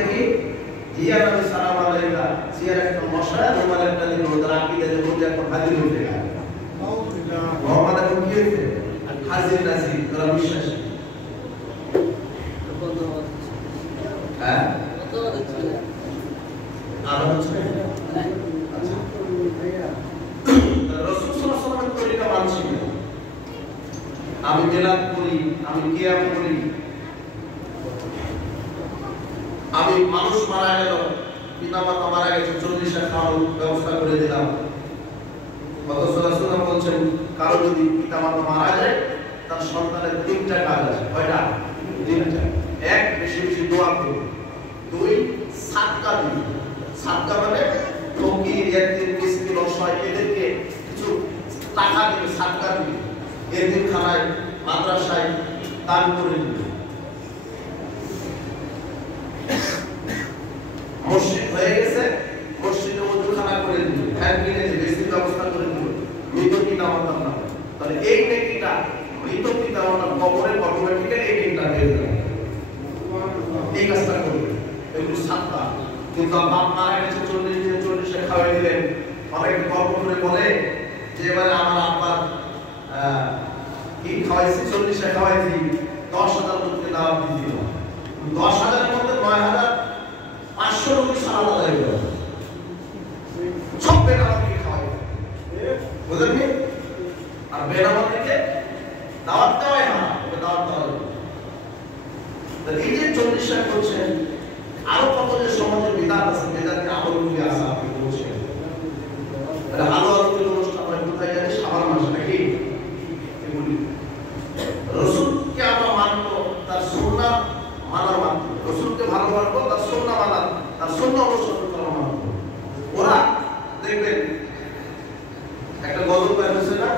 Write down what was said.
হাজিটা কি জিয়া নবী সাল্লাল্লাহু আলাইহি ওয়াসাল্লাম জিয়ার একটা মশা রুমাল একটা দিন ওদের আকীদাতে বলতে এখন হাজির হয়ে গেল মোহাম্মদ এখন কি হয়েছে হাজির নাজির ওরা বিশ্বাসী হ্যাঁ আরো হচ্ছে আচ্ছা রাসূল সাল্লাল্লাহু আলাইহি ওয়াসাল্লামের তরিকা মানছি আমি মিলাদ করি আমি কিয়াম করি আমি মানুষ মারা গেল পিতামাতা মারা গেছে 40 খাওয়ার ব্যবস্থা করে দিলাম রাসূল সাল্লাল্লাহু আলাইহি ওয়াসাল্লাম বলেন কারো যদি পিতামাতা মারা যায় তার সন্তানের তিনটা কাজ আছে কয়টা তিনটা এক বেশি বেশি দোয়া করুন দুই সাদকা দিন সাদকা মানে ফকির ইয়াতীম মিসকিন অসহায় এদেরকে কিছু টাকা দিবে সাদকা দিবে এতিমখানায় মাদ্রাসায় দান করে দিবে মসজিদ হয়ে গেছে মসজিদে ওযুখানা করে দিবে ফ্যান কিনে দিবে এসির ব্যবস্থা করে দিবে মৃত পিতামাতার নাম তাহলে এই নেকিটা মৃত পিতামাতার কবরে অটোমেটিক্যালি এই নেকিটা পেয়ে যাবে এই কাজটা করবে এগুলো সাদকা কিন্তু বাপ মারা গেছে 40 খাওয়াই দিলেন অনেকে গল্প করে বলে যে এবারে আমার আব্বার কি খাওয়াইছি 40 খাওয়াইছি 10,000 লোককে দাওয়াত দিয়েছিল 10,000 এর মধ্যে 9,500 লোক সালাত আদায় করে সব বেনামাজিকে খাওয়াই বুঝলেন কি আর বেনামাজিকে দাওয়াত দেওয়াই না ওকে দাওয়াত দেওয়া যাবে তো এই যে 40 করছেন আরো কত যে সমাজের বিধান আছে বেদাতে আমলগুলি আছে আপনি বলছেন তাহলে আলো আলোকের অনুষ্ঠান হয় কোথায় জানি শাবান মাসে নাকি এগুলি রাসূলকে আমরা মানবো তার সুন্নাহ মানার মাধ্যমে রাসূলকে ভালোবাসবো তার সুন্নাহ মানার তার সুন্নাহ অনুসরণ করার মাধ্যমে ওরা দেখবেন একটা গজল বের হয়েছে না